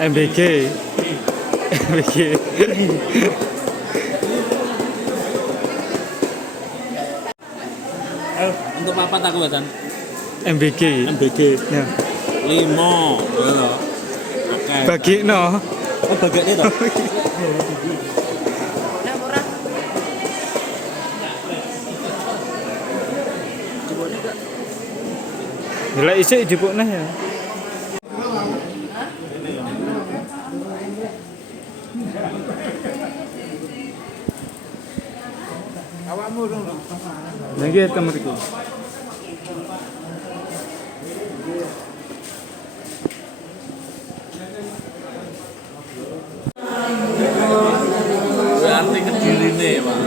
MBG. MBG. Untuk papat aku Basan. MBG. MBG. Ya. 5. Lho. Oke. Bagikno. Oh, bagane to. Gila isik jupukne ya. Awakmu dong. Nggih temen iki. Berarti kedirine, Pak.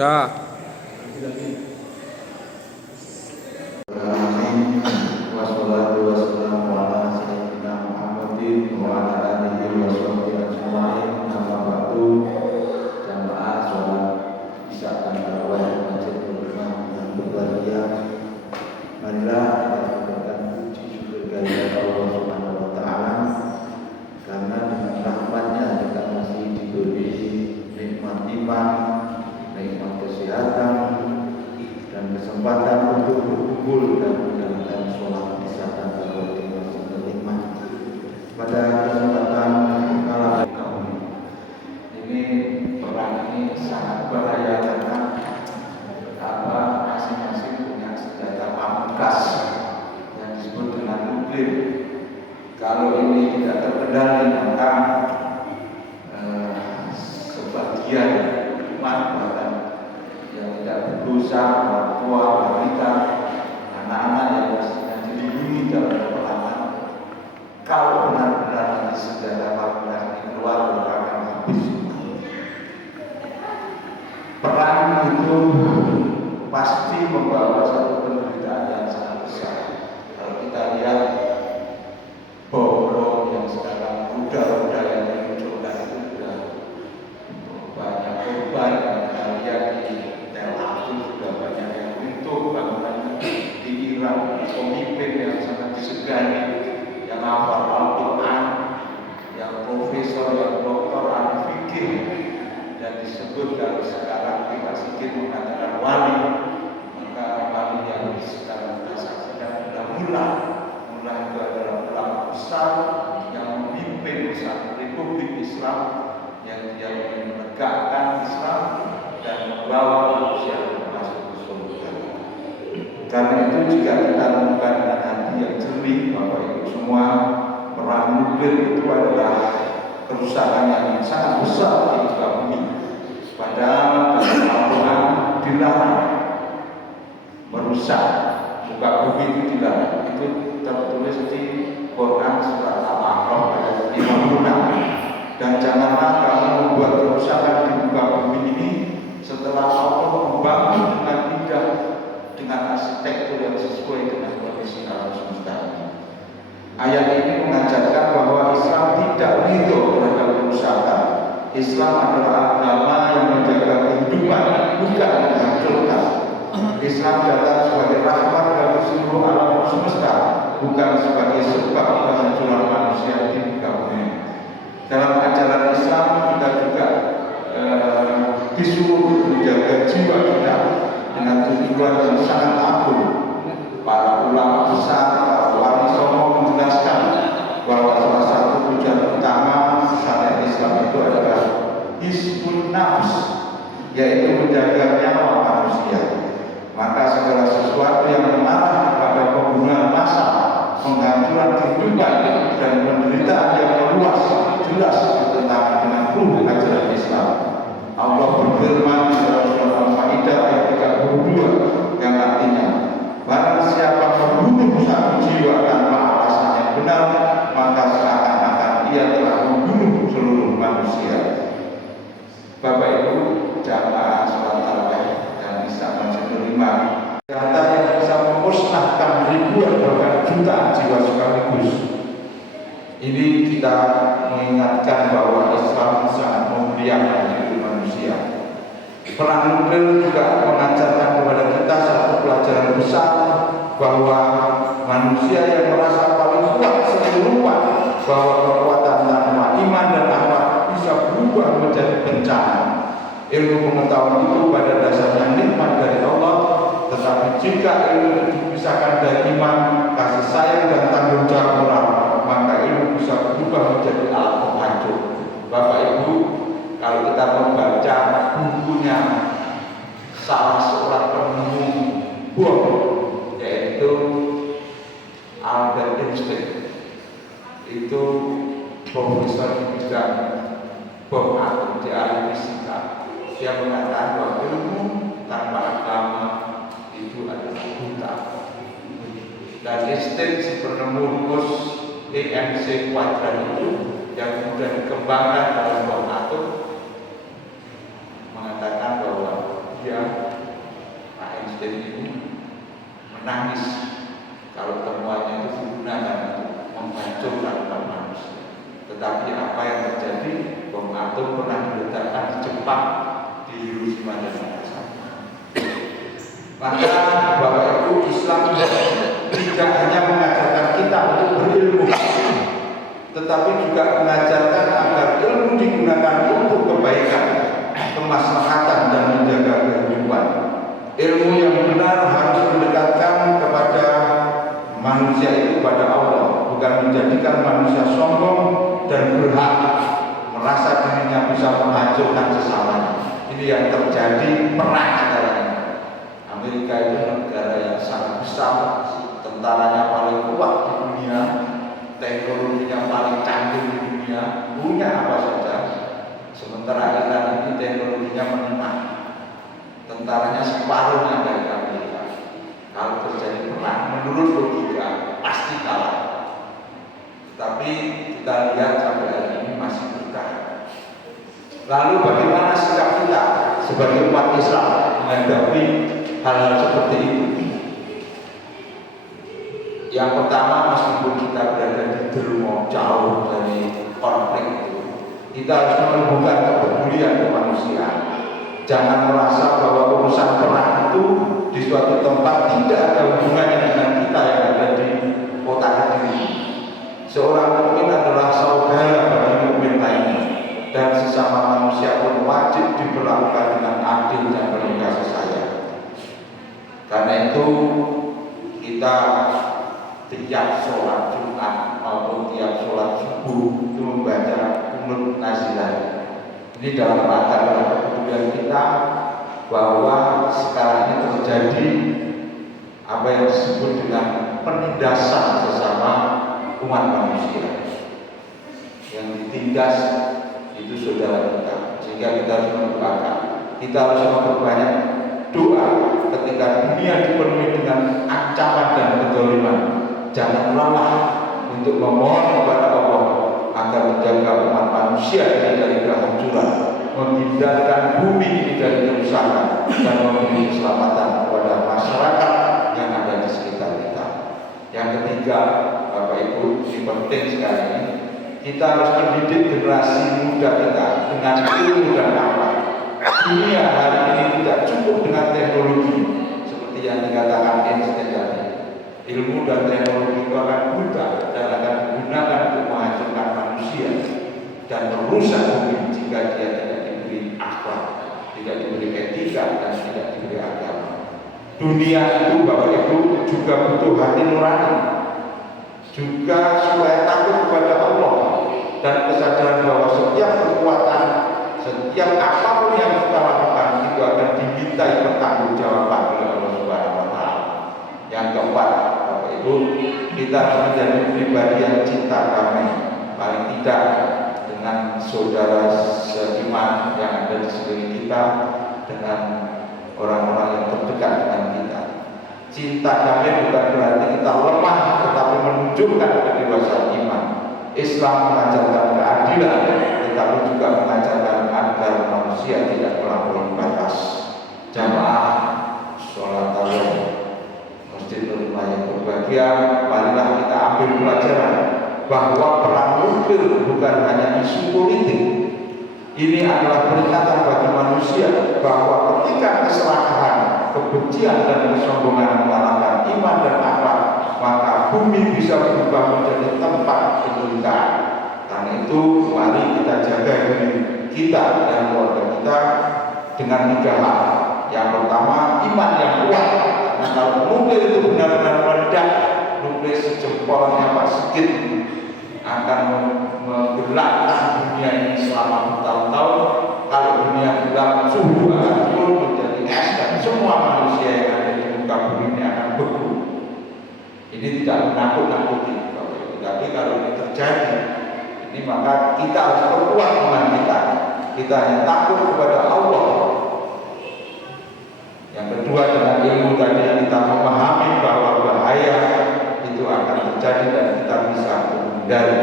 Dah. Wassalatu wassalamu ala sayyidina Muhammadin wa ala alihi wa sahbihi ajma'in. Amma ba'du. Jamaah sholat Isya dan tarawih Masjid Al-Imam yang berbahagia. Marilah kita panjatkan puji syukur kehadirat Allah Subhanahu wa taala karena dengan rahmat-Nya kita masih diberi nikmat iman, nikmat kesehatan dan kesempatan untuk berkumpul dan menjalankan sholat Isya dan tarawih di Masjid Al-Imam. Pada kesempatan kala ini perang ini sangat bahaya karena masing-masing punya senjata pamungkas yang disebut dengan nuklir. Kalau ini tidak terkendali maka sebagian umat bahkan yang tidak berdosa, orang tua, wanita, anak-anak yang mestinya dilindungi dalam peperangan, kalau benar-benar nanti senjata pamungkas ini keluar maka akan habis. Perang itu pasti membawa satu penderitaan yang sangat besar. Kalau kita lihat bom yang sekarang rudal-rudal yang dimunculkan itu sudah banyak korban. Kita lihat di Tel Aviv sudah banyak yang runtuh bangunan di Irak, pemimpin yang sangat disegani, yang hafal Al-Quran, yang profesor, yang doktor, ahli fikih, dan disebut kalau sekarang kita sedikit mengatakan wali, maka wali yang sekarang kita saksikan adalah mullah. Mullah itu adalah ulama besar yang memimpin satu republik Islam yang dia ingin menegakkan jika kita lakukan dengan hati yang jernih, Bapak Ibu semua, perang nuklir itu adalah kerusakan yang sangat besar di muka bumi. Padahal dalam Al-Quran dilarang merusak muka bumi, itu dilarang. Itu tertulis di Quran surat Al-A'raf ayat 56. Dan janganlah kamu membuat kerusakan di muka bumi ini setelah Allah membangun dengan indah, dengan arsitektur yang sesuai dengan kondisi alam semesta. Ayat ini mengajarkan bahwa Islam tidak ridho terhadap kerusakan. Islam adalah agama yang menjaga kehidupan, bukan menghancurkan. Islam datang sebagai rahmat bagi seluruh alam semesta, bukan sebagai sebab kehancuran manusia di muka bumi. Dalam ajaran Islam kita juga disuruh menjaga jiwa kita dengan tujuan yang sangat agung. Para ulama besar, para wali songo menjelaskan bahwa salah satu tujuan utama syariat Islam itu adalah hifdzun nafs, yaitu menjaga nyawa manusia. Maka segala sesuatu yang mengarah kepada pembunuhan massal, penghancuran kehidupan dan penderitaan yang meluas jelas bertentangan dengan ruh ajaran Islam. Allah berfirman di dalam surat Al-Maidah ayat 32 yang artinya, barang siapa membunuh satu jiwa tanpa alasan yang benar, maka seakan-akan ia telah membunuh seluruh manusia. Bapak Ibu jamaah sholat tarawih dan Isya Masjid Lima, data yang bisa memusnahkan ribuan bahkan jutaan jiwa sekaligus. Ini kita mengingatkan bahwa Islam sangat memuliakan hidup manusia. Perang nuklir juga mengajarkan kepada kita satu pelajaran besar, bahwa manusia yang merasa paling kuat seluruhan, bahwa kekuatan tanpa iman dan akhlak bisa berubah menjadi bencana. Ilmu pengetahuan itu pada dasarnya nikmat dari Allah, tetapi jika ilmu dipisahkan dari iman, kasih sayang dan tanggung jawab moral, maka ilmu bisa berubah menjadi alat penghancur. Bapak Ibu, kalau kita membaca bukunya salah seorang penemu bom, yaitu Albert Einstein, itu profesor di bidang bom atom di ahli fisika. Dia mengatakan bahwa ilmu tanpa agama itu adalah buta. Dan Einstein si penemu rumus EMC kuadrat itu yang kemudian dikembangkan dalam bom atom, mengatakan bahwa dia, Pak Einstein ini, menangis kalau temuannya itu digunakan untuk menghancurkan umat manusia. Tetapi apa yang terjadi? Bom atom pernah diletakkan di Jepang, di Hiroshima dan Nagasaki. Maka Bapak Ibu, Islam tidak hanya mengajarkan kita untuk berilmu, tetapi juga mengajarkan agar ilmu digunakan untuk kebaikan, kemaslahatan dan menjaga kehidupan. Ilmu yang benar harus mendekatkan kepada manusia itu pada Allah, bukan menjadikan manusia sombong dan berhak merasa dirinya bisa menghancurkan sesamanya. Ini yang terjadi perang sekarang ini. Amerika itu negara yang sangat besar, tentaranya paling kuat di dunia, teknologinya paling canggih di dunia, punya apa saja. Sementara Iran ini teknologinya menengah, tentaranya separuhnya dari Amerika. Kalau terjadi perang, menurut logika pasti kalah. Tapi kita lihat sampai hari ini masih bertahan. Lalu bagaimana sikap kita sebagai umat Islam menghadapi hal-hal seperti itu? Yang pertama, meskipun kita berada di dermo jauh dari konflik itu, kita harus menumbuhkan kepedulian kemanusiaan. Jangan merasa bahwa urusan perang itu di suatu tempat tidak ada hubungannya dengan kita yang ada di kota Kediri. Seorang mukmin adalah saudara bagi mukmin lainnya, dan sesama manusia pun wajib diperlakukan dengan adil dan penuh kasih sayang. Karena itu kita tiap sholat Jumat maupun tiap sholat subuh itu membaca kunut nazilah. Ini dalam rangka kepedulian kita bahwa sekarang ini terjadi apa yang disebut dengan penindasan sesama umat manusia. Yang ditindas itu saudara kita, sehingga kita harus mendoakan. Kita harus memperbanyak doa ketika dunia dipenuhi dengan ancaman dan kezaliman. Jangan lelah untuk memohon kepada Allah agar menjaga umat manusia ini dari kehancuran, menghindarkan bumi ini dari kerusakan, dan memberi keselamatan kepada masyarakat yang ada di sekitar kita. Yang ketiga, Bapak Ibu, ini penting sekali ini, kita harus mendidik generasi muda kita dengan ilmu dan akhlak. Dunia hari ini tidak cukup dengan teknologi seperti yang dikatakan Einstein tadi. Ilmu dan teknologi itu akan buta dan akan digunakan untuk menghancurkan manusia dan merusak bumi jika dia tidak diberi akhlak, tidak diberi etika, dan tidak diberi agama. Dunia itu, Bapak Ibu, juga butuh hati nurani, juga supaya takut kepada Allah dan kesadaran bahwa setiap kekuatan, setiap apapun yang kita lakukan itu akan dimintai pertanggungjawaban oleh Allah Subhanahu wa Ta'ala. Yang keempat, Bapak Ibu, kita harus menjadi pribadi yang cinta damai, paling tidak dengan saudara seiman yang ada di sekeliling kita, dengan orang-orang yang terdekat dengan kita. Cinta damai bukan berarti kita lemah, tetapi menunjukkan kedewasaan iman. Islam mengajarkan keadilan, tetapi juga mengajarkan agar manusia tidak melampaui batas. Jamaah sholat tarawih Masjid Nurul yang berbahagia, marilah kita ambil pelajaran bahwa perang nuklir bukan hanya isu politik. Ini adalah peringatan bagi manusia bahwa ketika keserakahan, kebencian, dan kesombongan mengalahkan iman dan akhlak, maka bumi bisa berubah menjadi tempat penderitaan. Karena itu, mari kita jaga diri kita dan keluarga kita dengan 3 hal. Yang pertama, iman yang kuat. Karena kalau nuklir itu benar-benar meledak, nuklir sejempolnya Pak Sigit akan menggelapkan dunia ini selama bertahun-tahun. Kalau dunia gelap, suhu akan turun menjadi es dan semua manusia yang ada di muka bumi ini akan beku. Ini tidak menakut-nakuti, tapi kalau ini terjadi, ini maka kita harus perkuat iman kita. Kita hanya takut kepada Allah. Yang kedua, dengan ilmu tadi kita memahami bahwa bahaya itu akan terjadi dan kita bisa menghindari.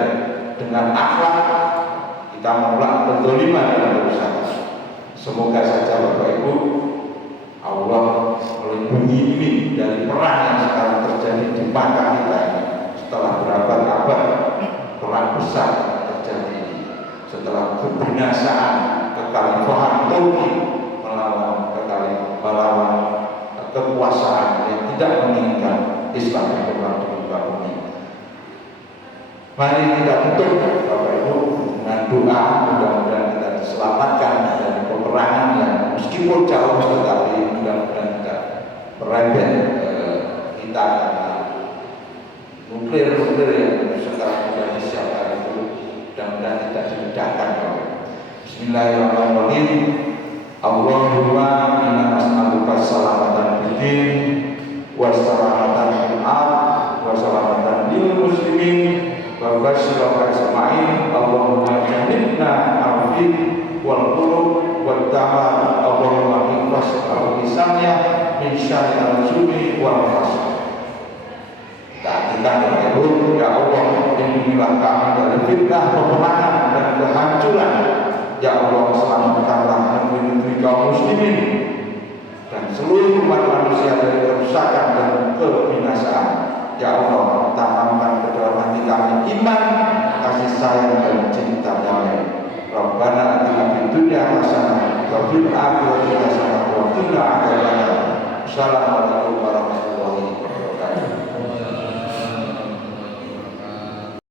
Dengan akhlak kita menolak kezaliman dan kerusakan. Semoga saja Bapak Ibu, Allah melindungi ini dari perang yang sekarang terjadi di mata kita ini. Setelah berabad-abad perang besar terjadi ini, setelah kebinasaan kekhalifahan Turki melawan kekuasaan yang tidak menginginkan Islam berkembang di muka bumi. Mari kita tutup Bapak Ibu dengan doa, mudah-mudahan kita diselamatkan dari peperangan yang meskipun jauh tetapi mudah-mudahan tidak merembet kita karena nuklir yang sekarang sudah disiapkan itu mudah-mudahan tidak diledakkan. Bismillahirrahmanirrahim. Allahumma inna nas'aluka salamatan fid din wa salamatan fil ard wa salamatan lil muslimin wa basyiraka ajma'in. Allahumma jannibna al-fid wal qulub wal damar. Allahumma ikhlas al-lisannya min syarri al-judi wal hasad. Kita berdoa, ya Allah, lindungilah kami dari fitnah, peperangan, dan kehancuran. Ya Allah, selamatkanlah negeri-negeri kaum muslimin dan seluruh umat manusia dari kerusakan dan kebinasaan. Ya Allah, tanamkan ke dalam hati kami iman, kasih sayang, dan cinta damai. Rabbana atina fid dunya hasanah wa fil akhirati hasanah wa qina adzabannar. Assalamualaikum warahmatullahi wabarakatuh.